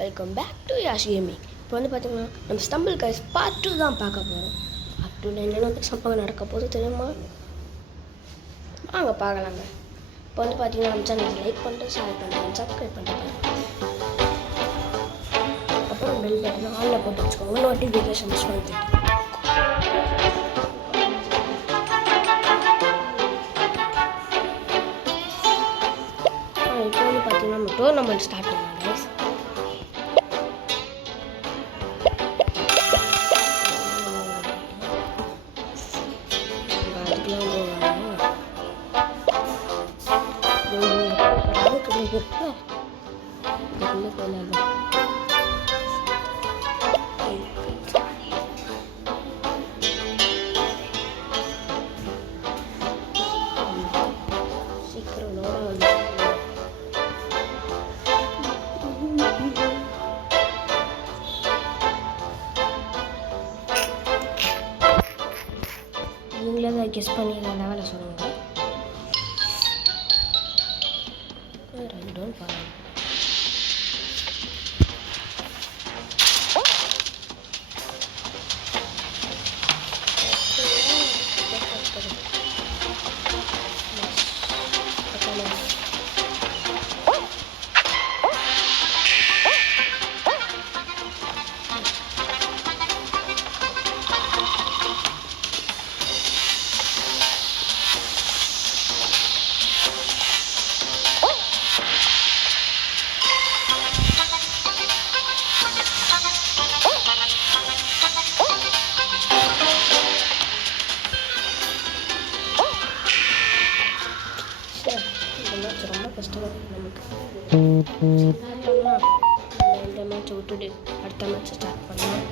Welcome back to Yash gaming. இப்போ வந்து பார்த்தீங்கன்னா நம்ம ஸ்டம்பிள் கைஸ் பார்ட் 2 தான் பார்க்க போகிறோம். பார்ட் 2ல என்னென்ன சம்பவம் நடக்க போது தெரியுமா? வாங்க பார்க்கலாங்க. இப்போ வந்து பார்த்தீங்கன்னா நம்ம சேனல் லைக் பண்ணிட்டு ஷேர் பண்ணுறேன், சப்ஸ்கிரைப் பண்ணிட்டு அப்புறம் பெல் பட்டன் ஆனில் போட்டு வச்சுக்கோங்க, நோட்டிஃபிகேஷன்ஸ் வந்துட்டு. இப்போ வந்து பார்த்தீங்கன்னா நம்ம டோர்னமெண்ட் ஸ்டார்ட் பண்ணலாம் கைஸ். சீக்கிரம் லோட வந்து நீங்களே தான் கெஸ் பண்ணி லெவலில் சொல்லுங்க. ரெண்டும் பாருங்க. ரொம்ப கஷ்டமாக நமக்கு. இந்த மேட்சை விட்டுட்டு அடுத்த மேட்சை ஸ்டார்ட் பண்ணலாம்.